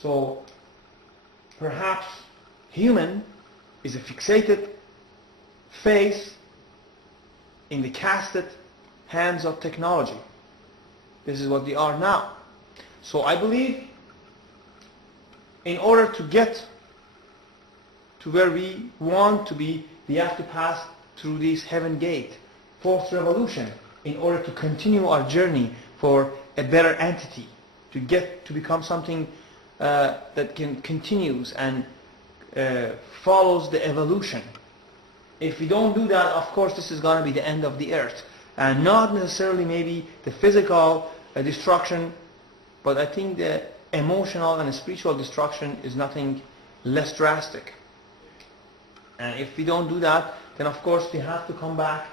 So perhaps human is a fixated face in the casted hands of technology. This is what we are now. So I believe in order to get to where we want to be, we have to pass through this heaven gate, fourth revolution, in order to continue our journey for a better entity, to get to become something that continues and follows the evolution. If we don't do that, of course this is going to be the end of the earth, and not necessarily maybe the physical destruction, but I think the emotional and spiritual destruction is nothing less drastic. And if we don't do that, then of course we have to come back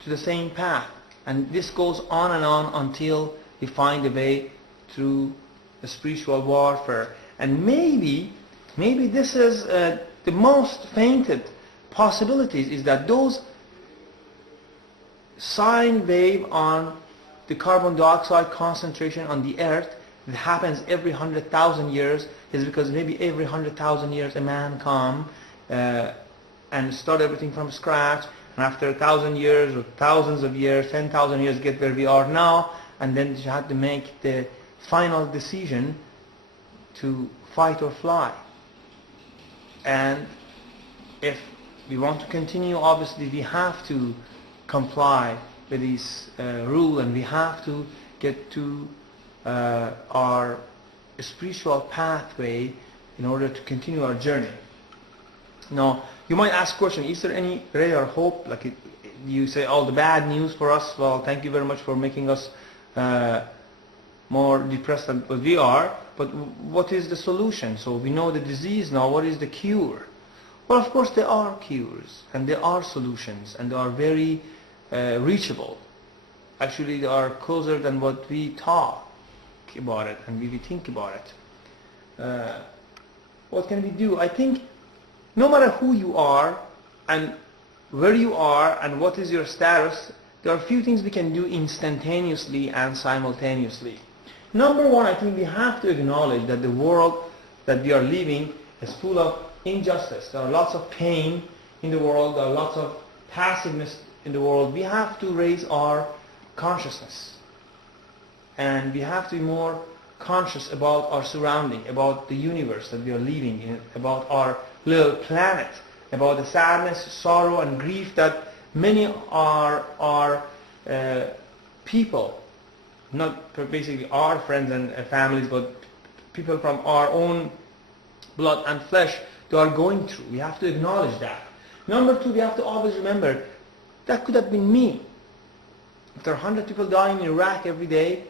to the same path, and this goes on and on until we find a way through the spiritual warfare. And maybe this is the most fainted possibilities, is that those sine wave on the carbon dioxide concentration on the earth that happens every 100,000 years is because maybe every 100,000 years a man come and start everything from scratch, and after 1,000 years or thousands of years, 10,000 years, get where we are now, and then you have to make the final decision to fight or fly. And if we want to continue, obviously we have to comply with this rule, and we have to get to our spiritual pathway in order to continue our journey. Now, you might ask a question, is there any ray or hope? Like you say, all the bad news for us, well, thank you very much for making us more depressed than what we are, but what is the solution? So we know the disease now, what is the cure? Well, of course there are cures, and there are solutions, and they are very reachable. Actually, they are closer than what we talk about it and we think about it. What can we do? I think no matter who you are and where you are and what is your status, there are a few things we can do instantaneously and simultaneously. Number one, I think we have to acknowledge that the world that we are living is full of injustice. There are lots of pain in the world, there are lots of passiveness in the world. We have to raise our consciousness, and we have to be more conscious about our surrounding, about the universe that we are living in, about our little planet, about the sadness, sorrow and grief that many are people, not basically our friends and families, but people from our own blood and flesh, they are going through. We have to acknowledge that. Number two, we have to always remember that could have been me. If there are 100 people dying in Iraq every day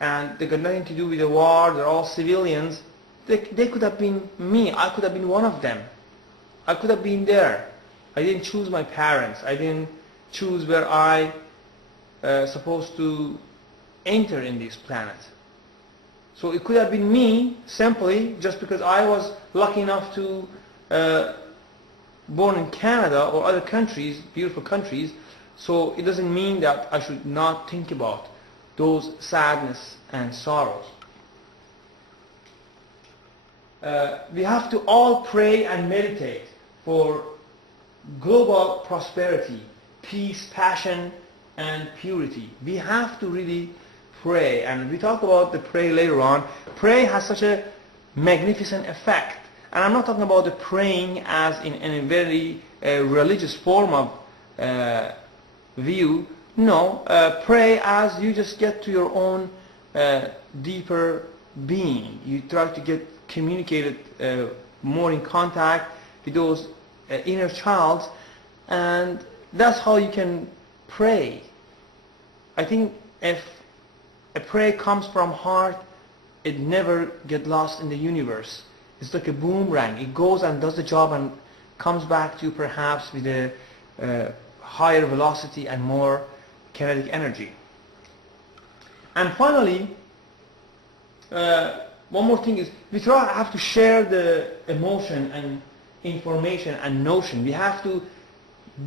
and they got nothing to do with the war, they're all civilians, they could have been me. I could have been one of them. I could have been there. I didn't choose my parents. I didn't choose where I supposed to enter in this planet. So it could have been me simply just because I was lucky enough to born in Canada or other countries, beautiful countries. So it doesn't mean that I should not think about those sadness and sorrows. We have to all pray and meditate for global prosperity, peace, passion, and purity. We have to really pray, and we talk about the pray later on. Pray has such a magnificent effect, and I'm not talking about the praying as in a very religious form of view. No, pray as you just get to your own deeper being. You try to get communicated more in contact with those inner childs, and that's how you can pray. I think if a prayer comes from heart, it never gets lost in the universe. It's like a boomerang. It goes and does the job and comes back to you perhaps with a higher velocity and more kinetic energy. And finally, one more thing is we have to share the emotion and information and notion. We have to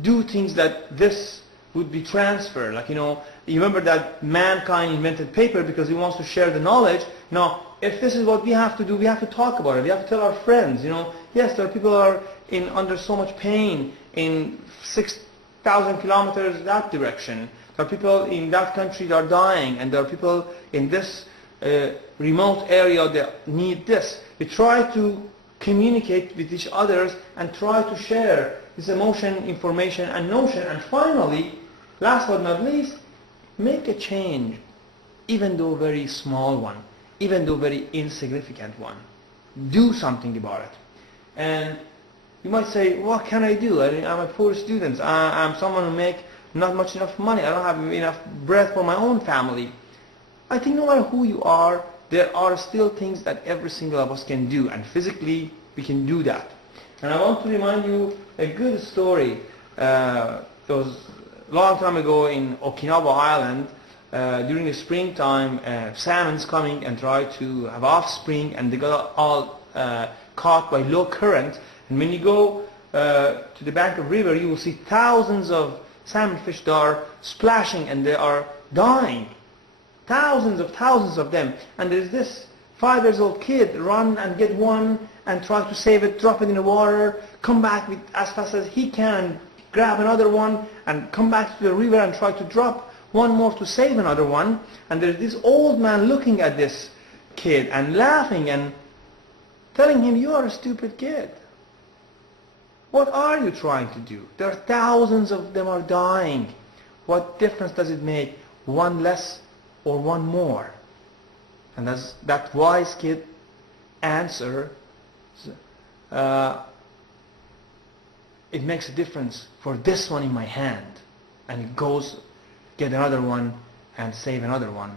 do things that this would be transferred. Like, you remember that mankind invented paper because he wants to share the knowledge. Now, if this is what we have to do, we have to talk about it. We have to tell our friends, yes, there are people who are under so much pain in 6,000 kilometers that direction. There are people in that country that are dying, and there are people in this remote area that need this. We try to communicate with each other and try to share this emotion, information, and notion. And finally, last but not least, make a change, even though very small one, even though very insignificant one. Do something about it. And you might say, what can I do? I'm a poor student. I'm someone who make not much enough money. I don't have enough bread for my own family. I think no matter who you are, there are still things that every single of us can do, and physically we can do that. And I want to remind you a good story. It was a long time ago in Okinawa Island. During the springtime, salmon's coming and try to have offspring, and they got all caught by low current. And when you go to the bank of river, you will see thousands of salmon fish that are splashing and they are dying. Thousands of them. And there's this 5-year-old kid run and get one and try to save it, drop it in the water, come back with as fast as he can, grab another one and come back to the river and try to drop one more to save another one. And there's this old man looking at this kid and laughing and telling him, you are a stupid kid. What are you trying to do? There are thousands of them are dying. What difference does it make? One less or one more? And as that wise kid answer, it makes a difference for this one in my hand. And it goes get another one and save another one.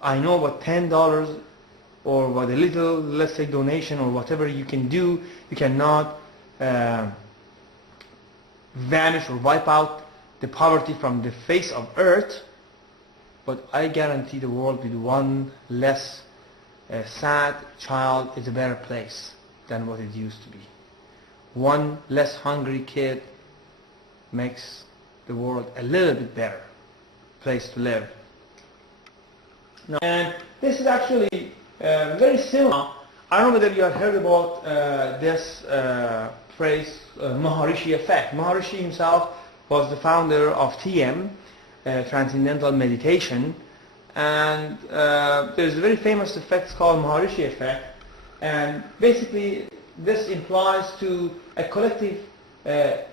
I know what $10 or what a little, let's say, donation or whatever you can do, you cannot vanish or wipe out the poverty from the face of earth, but I guarantee the world with one less sad child is a better place than what it used to be. One less hungry kid makes the world a little bit better place to live. Now, and this is actually very similar. I don't know whether you have heard about this phrase, Maharishi Effect. Maharishi himself was the founder of TM, Transcendental Meditation, and there's a very famous effect called Maharishi Effect, and basically this implies to a collective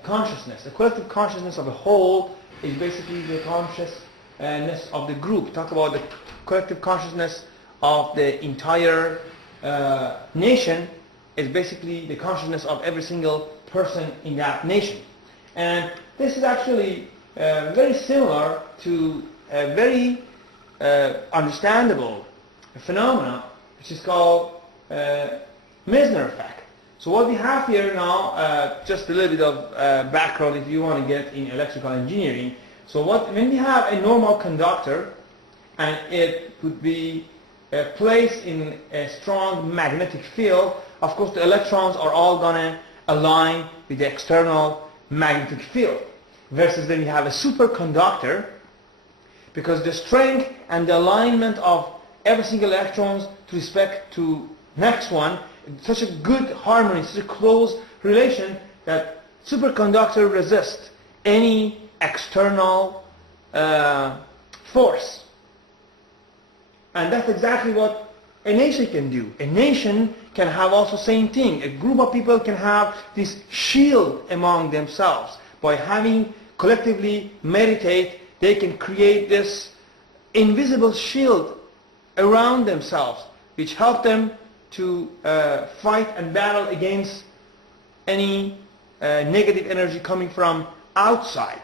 consciousness. A collective consciousness of a whole is basically the consciousness of the group. Talk about the collective consciousness of the entire nation is basically the consciousness of every single person in that nation. And this is actually very similar to a very understandable phenomena which is called Meissner effect. So what we have here now, just a little bit of background if you want to get in electrical engineering. So when we have a normal conductor and it would be placed in a strong magnetic field, of course the electrons are all going to align with the external magnetic field. Versus then you have a superconductor, because the strength and the alignment of every single electrons with respect to next one, such a good harmony, such a close relation that superconductor resists any external force. And that's exactly what a nation can do. A nation can have also same thing. A group of people can have this shield among themselves. By having collectively meditate, they can create this invisible shield around themselves, which help them to fight and battle against any negative energy coming from outside.